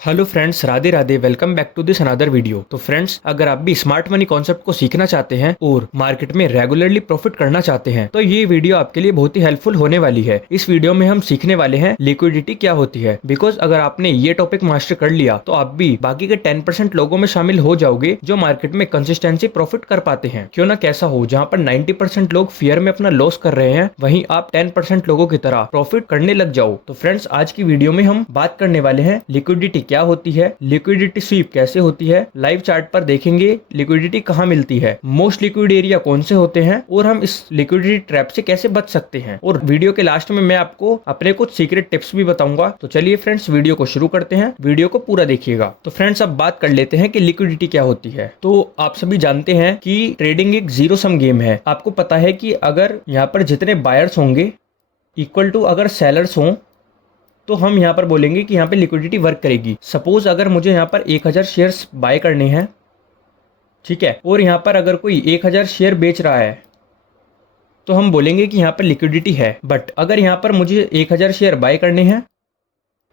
Hello friends, Radhe Radhe. Welcome back to this another video. तो friends, अगर आप भी स्मार्ट मनी कॉन्सेप्ट को सीखना चाहते हैं और मार्केट में रेगुलरली प्रॉफिट करना चाहते हैं तो ये वीडियो आपके लिए बहुत ही हेल्पफुल होने वाली है। इस वीडियो में हम सीखने वाले हैं लिक्विडिटी क्या होती है। बिकॉज अगर आपने ये टॉपिक मास्टर कर लिया तो आप भी बाकी के 10% लोगों में शामिल हो जाओगे जो मार्केट में कंसिस्टेंसी प्रॉफिट कर पाते हैं। क्यों ना कैसा हो, जहाँ पर 90% लोग फियर में अपना लॉस कर रहे हैं वहीं आप 10% लोगों की तरह प्रॉफिट करने लग जाओ। तो फ्रेंड्स, आज की वीडियो में हम बात करने वाले हैं लिक्विडिटी क्या होती है, लिक्विडिटी स्वीप कैसे होती है, लाइव चार्ट पर देखेंगे लिक्विडिटी कहाँ मिलती है, मोस्ट लिक्विड एरिया कौन से होते हैं और हम इस लिक्विडिटी ट्रैप से कैसे बच सकते हैं। और वीडियो के लास्ट में मैं आपको अपने कुछ सीक्रेट टिप्स भी बताऊंगा। तो चलिए फ्रेंड्स, वीडियो को शुरू करते हैं। वीडियो को पूरा देखिएगा। तो फ्रेंड्स, अब बात कर लेते हैं कि लिक्विडिटी क्या होती है। तो आप सभी जानते हैं कि ट्रेडिंग एक जीरो सम गेम है। आपको पता है कि अगर यहाँ पर जितने बायर्स होंगे इक्वल टू अगर सेलर्स हों तो हम यहाँ पर बोलेंगे कि यहाँ पे लिक्विडिटी वर्क करेगी। सपोज अगर मुझे यहाँ पर 1000 शेयर्स बाय करने हैं, ठीक है, और यहाँ पर अगर कोई 1000 शेयर बेच रहा है तो हम बोलेंगे कि यहाँ पर लिक्विडिटी है। बट अगर यहाँ पर मुझे 1000 शेयर बाय करने हैं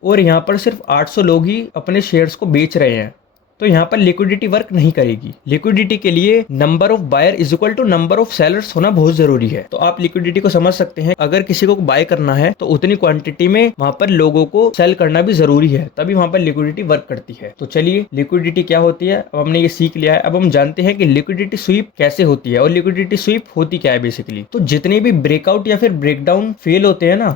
और यहाँ पर सिर्फ 800 लोग ही अपने शेयर्स को बेच रहे हैं तो यहाँ पर लिक्विडिटी वर्क नहीं करेगी। लिक्विडिटी के लिए number of buyer is equal to number of sellers होना बहुत जरूरी है। तो आप लिक्विडिटी को समझ सकते हैं। अगर किसी को बाय करना है तो उतनी क्वांटिटी में वहां पर लोगों को सेल करना भी जरूरी है, तभी वहां पर लिक्विडिटी वर्क करती है। तो चलिए, लिक्विडिटी क्या होती है अब हमने ये सीख लिया है। अब हम जानते हैं कि लिक्विडिटी स्वीप कैसे होती है और लिक्विडिटी स्वीप होती क्या है बेसिकली। तो जितने भी ब्रेकआउट या फिर ब्रेकडाउन फेल होते हैं ना,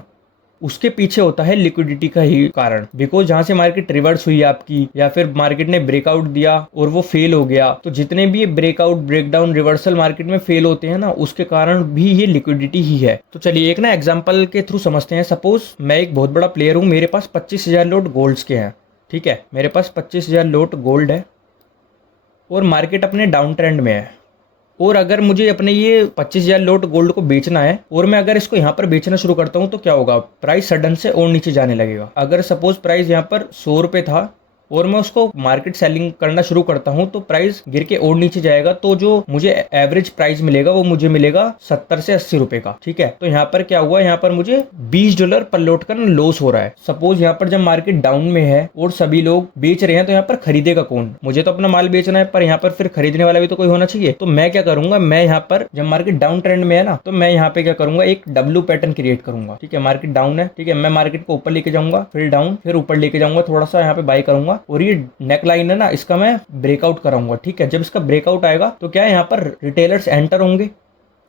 उसके पीछे होता है लिक्विडिटी का ही कारण। बिकॉज जहां से मार्केट रिवर्स हुई आपकी या फिर मार्केट ने ब्रेकआउट दिया और वो फेल हो गया, तो जितने भी ये ब्रेकआउट ब्रेकडाउन रिवर्सल मार्केट में फेल होते हैं ना, उसके कारण भी ये लिक्विडिटी ही है। तो चलिए एक ना एग्जांपल के थ्रू समझते हैं। सपोज मैं एक बहुत बड़ा प्लेयर हूं, मेरे पास 25,000 लोट गोल्ड्स के हैं, ठीक है, मेरे पास 25,000 लोट गोल्ड है और मार्केट अपने डाउन ट्रेंड में है। और अगर मुझे अपने ये 25,000 लोट गोल्ड को बेचना है और मैं अगर इसको यहाँ पर बेचना शुरू करता हूँ तो क्या होगा, प्राइस सडन से और नीचे जाने लगेगा। अगर सपोज प्राइस यहाँ पर 100 रुपये था और मैं उसको मार्केट सेलिंग करना शुरू करता हूं तो प्राइस गिर के और नीचे जाएगा, तो जो मुझे एवरेज प्राइस मिलेगा वो मुझे मिलेगा 70 से 80 रुपए का, ठीक है। तो यहाँ पर क्या हुआ, यहाँ पर मुझे $20 पर लोट का लॉस हो रहा है। सपोज यहाँ पर जब मार्केट डाउन में है और सभी लोग बेच रहे हैं तो यहाँ पर खरीदेगा कौन? मुझे तो अपना माल बेचना है, पर यहाँ पर फिर खरीदने वाला भी तो कोई होना चाहिए। तो मैं क्या करूंगा, मैं यहाँ पर जब मार्केट डाउन ट्रेंड में है ना, तो मैं यहाँ पे क्या करूंगा, एक डब्ल्यू पैटर्न क्रिएट करूंगा, ठीक है। मार्केट डाउन है, ठीक है, मैं मार्केट को ऊपर लेके जाऊंगा, फिर डाउन, फिर ऊपर लेके जाऊंगा, थोड़ा सा यहाँ पे बाय करूंगा और ये नेक लाइन है ना, इसका मैं ब्रेकआउट कराऊंगा, ठीक है। जब इसका ब्रेकआउट आएगा तो क्या है, यहाँ पर रिटेलर्स एंटर होंगे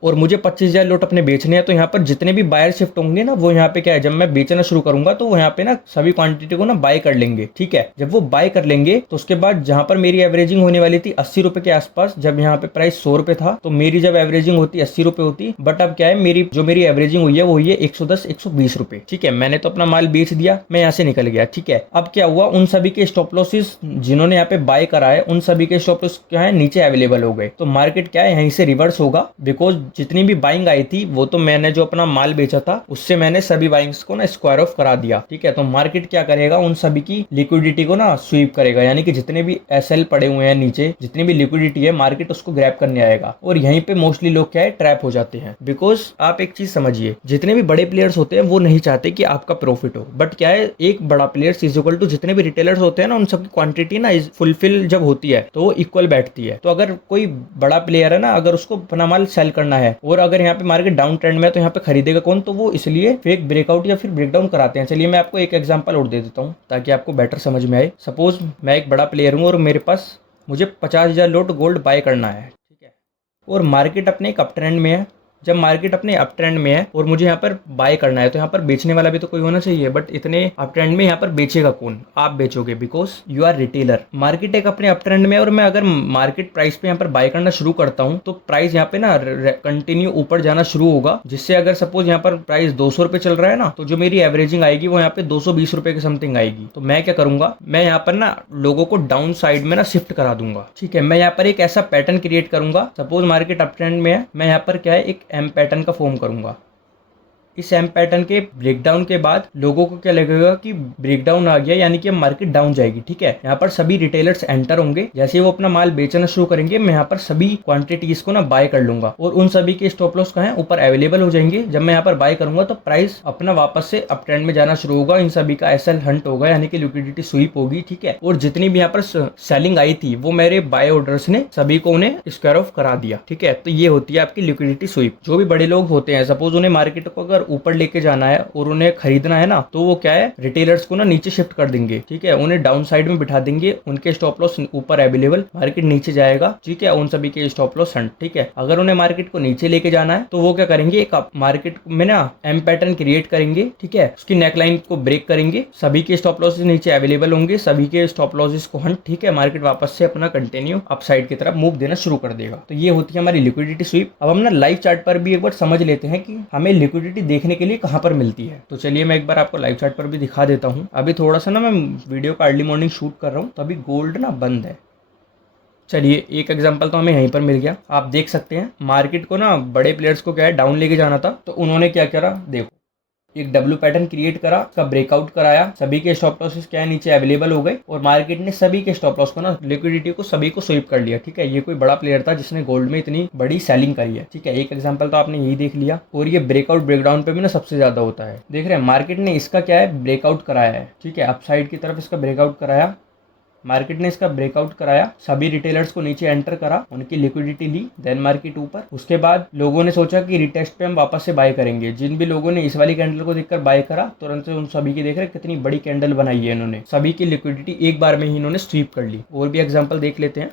और मुझे 25,000 लोट अपने बेचने हैं। तो यहाँ पर जितने भी बायर शिफ्ट होंगे ना, वो यहाँ पे क्या है, जब मैं बेचना शुरू करूंगा तो वो यहाँ पे ना सभी क्वांटिटी को ना बाय कर लेंगे, ठीक है। जब वो बाय कर लेंगे तो उसके बाद जहां पर मेरी एवरेजिंग होने वाली थी 80 रुपए के आसपास, जब यहाँ पे प्राइस 100 रुपए था, तो मेरी जब एवरेजिंग होती 80 रुपए होती, बट अब क्या है, मेरी एवरेजिंग हुई है वो हुई है 110 120 रुपए, ठीक है। मैंने तो अपना माल बेच दिया, मैं यहाँ से निकल गया, ठीक है। अब क्या हुआ, उन सभी के स्टॉप लॉसेस जिन्होंने यहाँ पे बाय करा है, उन सभी के स्टॉप लॉस क्या है, नीचे अवेलेबल हो गए। तो मार्केट क्या है, यहीं से रिवर्स होगा। बिकॉज जितनी भी बाइंग आई थी वो तो मैंने जो अपना माल बेचा था उससे मैंने सभी बाइंग्स को ना स्क्वायर ऑफ करा दिया, ठीक है। तो मार्केट क्या करेगा, उन सभी की लिक्विडिटी को ना स्वीप करेगा, यानी कि जितने भी एसएल पड़े हुए हैं नीचे, जितनी भी लिक्विडिटी है, मार्केट उसको ग्रैब करने आएगा। और यहीं पे मोस्टली लोग क्या है, ट्रैप हो जाते हैं। बिकॉज आप एक चीज समझिए, जितने भी बड़े प्लेयर्स होते हैं वो नहीं चाहते कि आपका प्रॉफिट हो, बट क्या है, एक बड़ा प्लेयर इज इक्वल टू जितने भी रिटेलर्स होते हैं ना, उन सबकी क्वांटिटी ना फुलफिल जब होती है तो वो इक्वल बैठती है। तो अगर कोई बड़ा प्लेयर है ना, अगर उसको अपना माल सेल करना है और अगर यहाँ पे मार्केट डाउन ट्रेंड में है तो यहाँ पे खरीदेगा कौन? तो वो इसलिए फेक ब्रेकआउट या फिर ब्रेकडाउन कराते हैं। चलिए मैं आपको एक एग्जांपल और दे देता हूँ ताकि आपको बेटर समझ में आए। सपोज मैं एक बड़ा प्लेयर हूँ और मेरे पास मुझे 50,000 लोट गोल्ड बाय करना है, ठीक है, और मार्केट अपने एक अप ट्रेंड में है। जब मार्केट अपने अप ट्रेंड में है और मुझे यहाँ पर बाय करना है तो यहाँ पर बेचने वाला भी तो कोई होना चाहिए, बट इतने अप ट्रेंड में यहाँ पर बेचेगा कौन? आप बेचोगे, because you are retailer. Market एक अपने अप ट्रेंड में है और मैं अगर मार्केट प्राइस पे यहाँ पर बाय करना शुरू करता हूँ तो प्राइस यहाँ पे ना कंटिन्यू ऊपर जाना शुरू होगा, जिससे अगर सपोज यहाँ पर प्राइस 200 रुपए चल रहा है ना, तो जो मेरी एवरेजिंग आएगी वो यहाँ पे 220 रुपए के समथिंग आएगी। तो मैं क्या करूंगा, मैं यहाँ पर ना लोगों को डाउन साइड में ना शिफ्ट करा दूंगा, ठीक है। मैं यहाँ पर एक ऐसा पैटर्न क्रिएट करूंगा, सपोज मार्केट अप ट्रेंड में है, मैं यहाँ पर क्या है, एक एम पैटर्न का फॉर्म करूंगा। इस एम पैटर्न के ब्रेकडाउन के बाद लोगों को क्या लगेगा कि ब्रेकडाउन आ गया, यानी कि अब मार्केट डाउन जाएगी। ठीक है, यहाँ पर सभी रिटेलर्स एंटर होंगे। जैसे वो अपना माल बेचना शुरू करेंगे, मैं यहाँ पर सभी क्वांटिटीज को ना बाय कर लूंगा और उन सभी के स्टॉप लॉस कहाँ है, ऊपर अवेलेबल हो जाएंगे। जब मैं यहाँ पर बाय करूंगा तो प्राइस अपना वापस से अप ट्रेंड में जाना शुरू होगा। इन सभी का एसएल हंट होगा, यानी कि लिक्विडिटी स्वीप होगी। ठीक है, और जितनी भी यहाँ पर सेलिंग आई थी वो मेरे बाय ऑर्डर्स ने सभी को उन्हें स्क्वायर ऑफ करा दिया। ठीक है, तो ये होती है आपकी लिक्विडिटी स्वीप। जो भी बड़े लोग होते हैं, सपोज उन्हें मार्केट को अगर ऊपर लेके जाना है और उन्हें खरीदना है ना, तो वो क्या है, रिटेलर्स को ना नीचे शिफ्ट कर देंगे। ठीक है, उन्हें डाउन साइड में बिठा देंगे, उनके स्टॉप लॉस ऊपर अवेलेबल, मार्केट नीचे जाएगा। ठीक है, उन सभी के स्टॉप लॉस हंट। ठीक है, अगर उन्हें मार्केट को नीचे लेके जाना है तो वो क्या करेंगे, एक मार्केट में ना एम पैटर्न क्रिएट करेंगे। ठीक है, उसकी नेकलाइन को ब्रेक करेंगे, सभी के स्टॉप लॉसेस नीचे अवेलेबल होंगे, सभी के स्टॉप लॉसेस को हंट। ठीक है, मार्केट वापस से अपना कंटिन्यू अप साइड की तरफ मूव देना शुरू कर देगा। तो ये होती है हमारी लिक्विडिटी स्वीप। अब हम ना लाइव चार्ट पर भी एक बार समझ लेते हैं कि हमें लिक्विडिटी देखने के लिए कहां पर मिलती है। तो चलिए मैं एक बार आपको लाइव चार्ट पर भी दिखा देता हूं। अभी थोड़ा सा ना मैं वीडियो का अर्ली मॉर्निंग शूट कर रहा हूं, तो अभी गोल्ड ना बंद है। चलिए एक एग्जांपल तो हमें यहीं पर मिल गया। आप देख सकते हैं मार्केट को ना बड़े प्लेयर्स को क्या है, डाउन लेके जाना था, तो उन्होंने क्या करा, देखो एक डब्ल्यू पैटर्न क्रिएट करा, उसका ब्रेकआउट कराया, सभी के स्टॉप लॉसेस क्या है, नीचे अवेलेबल हो गए और मार्केट ने सभी के स्टॉप लॉस को ना, लिक्विडिटी को सभी को स्वीप कर लिया। ठीक है, ये कोई बड़ा प्लेयर था जिसने गोल्ड में इतनी बड़ी सेलिंग करी है। ठीक है, एक एग्जांपल तो आपने यही देख लिया। और ये ब्रेकआउट ब्रेकडाउन पे भी ना सबसे ज्यादा होता है। देख रहे हैं मार्केट ने इसका क्या है, ब्रेकआउट कराया है। ठीक है, अपसाइड की तरफ इसका ब्रेकआउट कराया, मार्केट ने इसका ब्रेकआउट कराया, सभी रिटेलर्स को नीचे एंटर करा, उनकी लिक्विडिटी ली, देन मार्केट ऊपर। उसके बाद लोगों ने सोचा कि रिटेस्ट पे हम वापस से बाय करेंगे। जिन भी लोगों ने इस वाली कैंडल को देखकर बाय करा, तुरंत से उन सभी की देख रहे कितनी बड़ी कैंडल बनाई है इन्होंने, सभी की लिक्विडिटी एक बार में ही इन्होंने स्वीप कर ली। और भी एग्जाम्पल देख लेते हैं।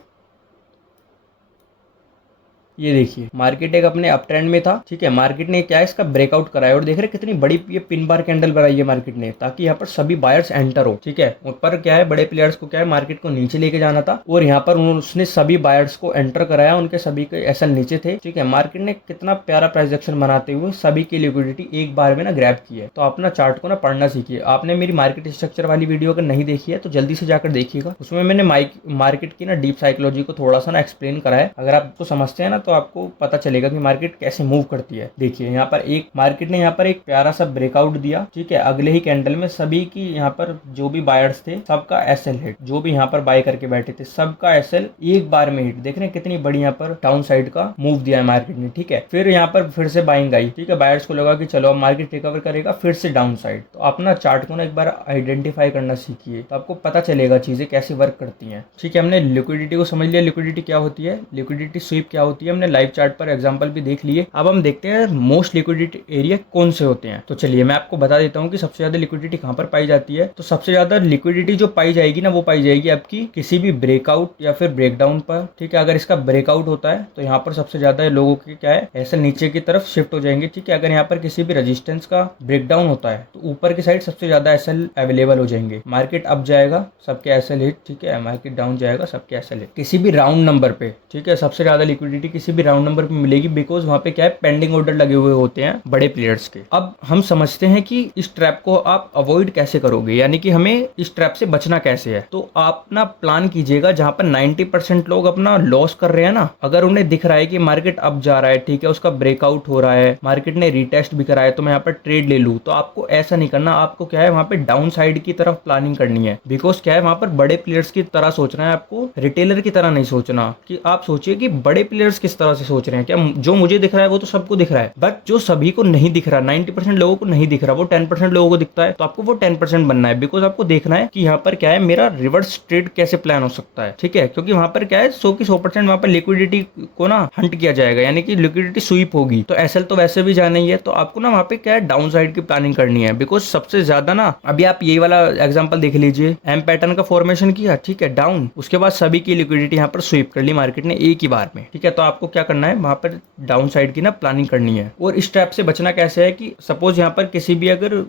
ये देखिए मार्केट एक अपने अप ट्रेंड में था। ठीक है, मार्केट ने क्या है, इसका ब्रेकआउट कराया और देख रहे कितनी बड़ी ये पिन बार कैंडल बनाई है मार्केट ने, ताकि यहाँ पर सभी बायर्स एंटर हो। ठीक है, ऊपर क्या है, बड़े प्लेयर्स को क्या है, मार्केट को नीचे लेके जाना था और यहाँ पर उसने सभी बायर्स को एंटर कराया, उनके सभी के एसएल नीचे थे। ठीक है, मार्केट ने कितना प्यारा प्राइस एक्शन बनाते हुए सभी की लिक्विडिटी एक बार में ना ग्रैब की है। तो अपना चार्ट को ना पढ़ना सीखिए। आपने मेरी मार्केट स्ट्रक्चर वाली वीडियो अगर नहीं देखी है तो जल्दी से जाकर देखिएगा, उसमें मैंने मार्केट की ना डीप साइकोलॉजी को थोड़ा सा ना एक्सप्लेन करा है। अगर आपको समझते हैं ना तो आपको पता चलेगा कि मार्केट कैसे मूव करती है। देखिए यहाँ पर एक मार्केट ने यहाँ पर एक प्यारा सा ब्रेकआउट दिया। ठीक है, अगले ही कैंडल में सभी की यहाँ पर जो भी बायर्स थे सबका एसएल हिट, जो भी यहाँ पर बाय करके बैठे थे सबका एसएल एक बार में हिट। देख रहे हैं कितनी बड़ी यहाँ पर डाउन साइड का मूव दिया है मार्केट ने। ठीक है, फिर यहाँ पर फिर से बाइंग आई। ठीक है, बायर्स को लगा कि चलो अब मार्केट रिकवर करेगा, फिर से डाउन साइड। तो अपना चार्ट को ना एक बार आइडेंटिफाई करना सीखिए, तो आपको पता चलेगा चीजें कैसे वर्क करती हैं। ठीक है, हमने लिक्विडिटी को समझ लिया, लिक्विडिटी क्या होती है, लिक्विडिटी स्वीप क्या होती है, हमने लाइव चार्ट पर एग्जांपल भी देख लिए। अब हम देखते हैं मोस्ट लिक्विडिटी एरिया कौन से होते हैं। तो चलिए मैं आपको बता देता हूँ कि सबसे ज्यादा लिक्विडिटी कहाँ पर पाई जाती है। तो सबसे ज्यादा लिक्विडिटी जो पाई जाएगी ना, वो पाई जाएगी आपकी किसी भी ब्रेकआउट या फिर ब्रेकडाउन पर। ठीक है, अगर इसका ब्रेकआउट होता है तो यहाँ पर सबसे ज्यादा लोगों के क्या है, ऐसे नीचे की तरफ शिफ्ट हो जाएंगे। ठीक है, अगर यहाँ पर किसी भी रेजिस्टेंस का ब्रेकडाउन होता है तो ऊपर की साइड सबसे ज्यादा एसएल अवेलेबल हो जाएंगे, मार्केट अप जाएगा, सबके एसएल हिट। ठीक है, मार्केट डाउन जाएगा, सबके एसएल हिट। किसी भी राउंड नंबर पे, ठीक है, सबसे ज्यादा लिक्विडिटी किसी भी राउंड नंबर पे मिलेगी, बिकॉज वहाँ पे क्या है, पेंडिंग ऑर्डर लगे हुए होते हैं बड़े प्लेयर्स के। अब हम समझते हैं कि इस ट्रैप को आप अवॉइड कैसे करोगे, यानी कि हमें इस ट्रैप से बचना कैसे है। तो आप ना प्लान कीजिएगा जहां पर 90% लोग अपना लॉस कर रहे हैं ना, अगर उन्हें दिख रहा है कि मार्केट अप जा रहा है, ठीक है, उसका ब्रेकआउट हो रहा है, मार्केट ने रिटेस्ट भी कराया, तो मैं यहाँ पर ट्रेड ले लूं, तो आपको ऐसा नहीं करना। आपको क्या है, वहां पे डाउन साइड की तरफ प्लानिंग करनी है। बिकॉज क्या है, वहां पर बड़े प्लेयर्स की तरह सोचना है आपको, रिटेलर की तरह नहीं सोचना। कि आप सोचिए कि बड़े प्लेयर्स किस तरह से सोच रहे हैं, क्या जो मुझे दिख रहा है वो तो सबको दिख रहा है, बट जो सभी को नहीं दिख रहा, 90% लोगों को नहीं दिख रहा, वो 10% लोगों को दिखता है। तो आपको वो 10% बनना है। बिकॉज आपको देखना है कि यहाँ पर क्या है, मेरा रिवर्स ट्रेड कैसे प्लान हो सकता है। ठीक है, क्योंकि वहां पर क्या है, 100 की 100% वहां पर लिक्विडिटी को ना हंट किया जाएगा, यानी कि लिक्विडिटी स्वीप होगी। तो एसएल तो वैसे भी जाना ही है, तो आपको ना वहां पे क्या है, डाउन साइड की प्लानिंग करनी है। बिकॉज सबसे ज्यादा ना, अभी आप ये वाला एग्जांपल देख लीजिए, एम पैटर्न का फॉर्मेशन किया, ठीक है, डाउन, उसके बाद सभी की लिक्विडिटी यहाँ पर स्वीप कर ली मार्केट ने एक ही बार में। ठीक है, तो आपको क्या करना है, वहां पर डाउन साइड की ना प्लानिंग करनी है। और इस ट्रैप से बचना कैसे है कि सपोज यहाँ पर किसी भी अगर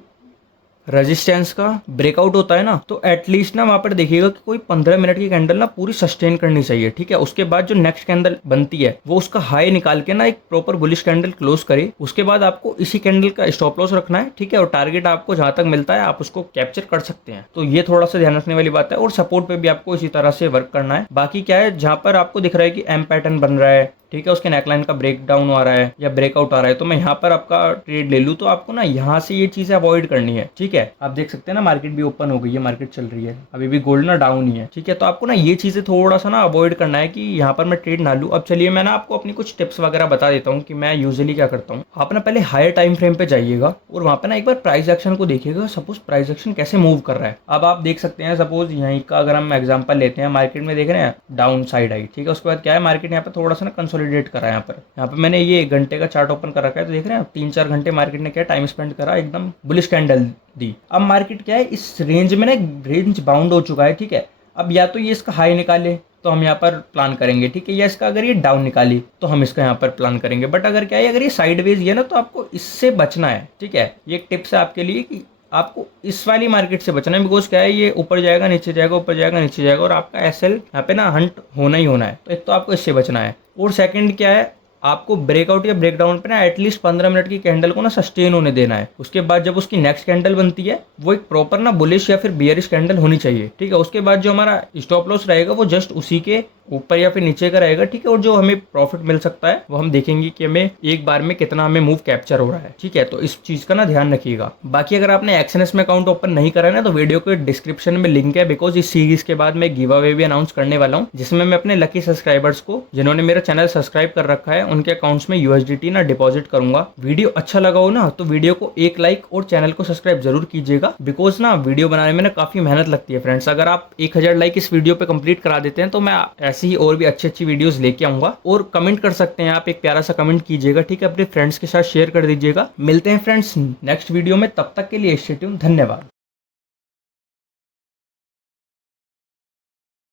रेजिस्टेंस का ब्रेकआउट होता है ना, तो एटलीस्ट ना वहां पर देखिएगा कि कोई 15 मिनट की कैंडल ना पूरी सस्टेन करनी चाहिए। ठीक है, उसके बाद जो नेक्स्ट कैंडल बनती है वो उसका हाई निकाल के ना एक प्रॉपर बुलिश कैंडल क्लोज करे। उसके बाद आपको इसी कैंडल का स्टॉप लॉस रखना है। ठीक है, और टारगेट आपको जहां तक मिलता है आप उसको कैप्चर कर सकते हैं। तो ये थोड़ा सा ध्यान रखने वाली बात है। और सपोर्ट पे भी आपको इसी तरह से वर्क करना है। बाकी क्या है, जहां पर आपको दिख रहा है कि एम पैटर्न बन रहा है, ठीक है, उसके नेकलाइन का ब्रेक डाउन आ रहा है या ब्रेकआउट आ रहा है, तो मैं यहाँ पर आपका ट्रेड ले लूँ, तो आपको ना यहाँ से ये चीजें अवॉइड करनी है। ठीक है, आप देख सकते हैं ना मार्केट भी ओपन हो गई है, मार्केट चल रही है, अभी भी गोल्ड ना डाउन ही है। ठीक है, तो आपको ना ये चीजें थोड़ा सा ना अवॉइड करना है कि यहाँ पर मैं ट्रेड ना लूँ। अब चलिए मैं ना आपको अपनी कुछ टिप्स वगैरह बता देता हूँ कि मैं यूजुअली क्या करता हूँ। आप ना पहले हायर टाइम फ्रेम पे जाइएगा और वहाँ पे ना एक बार प्राइस एक्शन को देखिएगा, सपोज प्राइस एक्शन कैसे मूव कर रहा है। अब आप देख सकते हैं, सपोज यहीं का अगर हम एग्जांपल लेते हैं, मार्केट में देख रहे हैं डाउन साइड आई। ठीक है, उसके बाद क्या है, मार्केट यहाँ पे थोड़ा सा ना कंसोलिडेट करा है। यहाँ पे मैंने ये 1 घंटे का चार्ट ओपन कर रखा है, तो देख रहे हैं 3-4 घंटे मार्केट ने क्या टाइम स्पेंड करा, एकदम बुलिश कैंडल दी। अब मार्केट क्या है, इस रेंज में ना रेंज बाउंड हो चुका है। ठीक है, अब या तो ये इसका हाई निकाले तो हम यहाँ पर प्लान करेंगे। ठीक है, या इसका अगर ये डाउन निकाली तो हम इसका यहाँ पर प्लान करेंगे। बट अगर क्या है, अगर ये साइडवेज है ना, तो आपको इससे बचना है। ठीक है, ये एक टिप्स है आपके लिए कि आपको इस वाली मार्केट से बचना है, बिकॉज क्या है, ये ऊपर जाएगा नीचे जाएगा, ऊपर जाएगा नीचे जाएगा, और आपका एसएल यहाँ पे ना हंट होना ही होना है। तो एक तो आपको इससे बचना है, और सेकंड क्या है, आपको ब्रेकआउट या ब्रेकडाउन पे ना एटलीस्ट 15 मिनट की कैंडल को ना सस्टेन होने देना है। उसके बाद जब उसकी नेक्स्ट कैंडल बनती है, वो एक प्रॉपर ना बुलिश या फिर बियरिश कैंडल होनी चाहिए। ठीक है, उसके बाद जो हमारा स्टॉप लॉस रहेगा वो जस्ट उसी के ऊपर या फिर नीचे का रहेगा। ठीक है, और जो हमें प्रॉफिट मिल सकता है वो हम देखेंगे कि हमें एक बार में कितना हमें मूव कैप्चर हो रहा है। ठीक है, तो इस चीज का ना ध्यान रखिएगा। बाकी अगर आपने एक्सएनएस में अकाउंट ओपन नहीं करा है ना, तो वीडियो के डिस्क्रिप्शन में लिंक है, बिकॉज इस सीरीज के बाद मैं गिव अवे भी अनाउंस करने वाला हूँ, जिसमें मैं अपने लकी सब्सक्राइबर्स को, जिन्होंने मेरा चैनल सब्सक्राइब कर रखा है, उनके अकाउंट्स में यूएसडीटी ना डिपॉजिट करूंगा। वीडियो अच्छा लगा हो ना, तो वीडियो को एक लाइक और चैनल को सब्सक्राइब जरूर कीजिएगा, बिकॉज ना वीडियो बनाने में ना काफी मेहनत लगती है फ्रेंड्स। अगर आप 1000 लाइक इस वीडियो पे कंप्लीट करा देते हैं, तो मैं ऐसे ही और भी अच्छे वीडियोस लेके आऊंगा। और कमेंट कर सकते हैं आप, एक प्यारा सा कमेंट कीजिएगा। ठीक है, अपने फ्रेंड्स के साथ शेयर कर दीजिएगा। मिलते हैं फ्रेंड्स नेक्स्ट वीडियो में, तब तक के लिए स्टे ट्यून्ड। धन्यवाद।